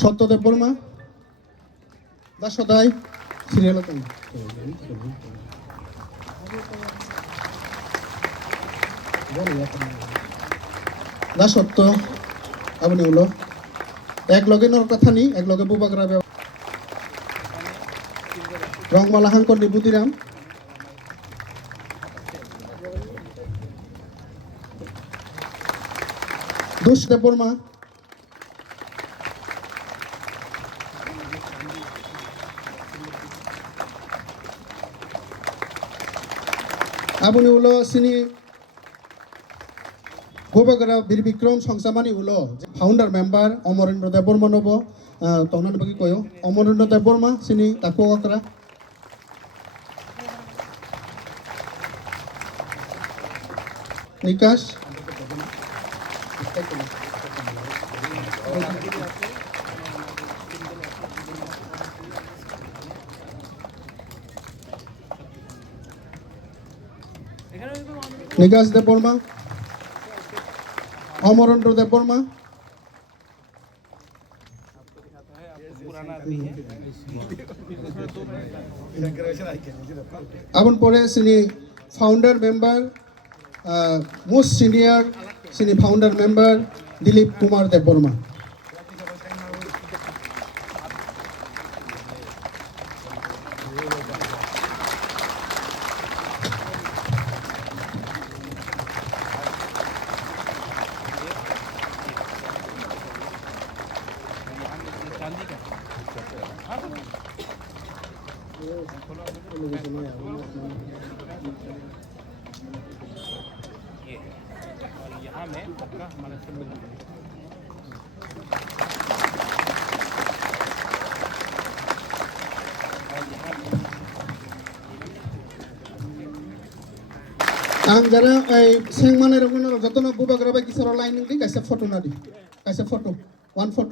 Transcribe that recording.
সত্যদেব বর্মা দা সদাই সিরিয়াল দা সত্য আপনি হলো এক লগে নর কথা নি এক লগে বুবাগরা রংমালা হাঙ্কর নিবুদিরাম দুষ্দেব বর্মা আপনি হলো সিনি গোবাগরা বীর বিক্রম সংসামানি হলো ফাউন্ডার মেম্বার অমরেন্দ্র দেব বর্মা নব তখন বাকি কয় অমরেন্দ্র দেব বর্মা সিনি তাকু আকরা নিকাশ নিকাশ দেব বর্মা অমরেন্দ্র দেব বর্মা আপন পরে senior founder member most senior senior founder member Dilip Kumar Debbarma यहाँ में आपका हमारा सम्मेलन ang jara ay sing manay rong na jotono bubagra ba kisaro line ndi kaisa photo na di kaisa photo one photo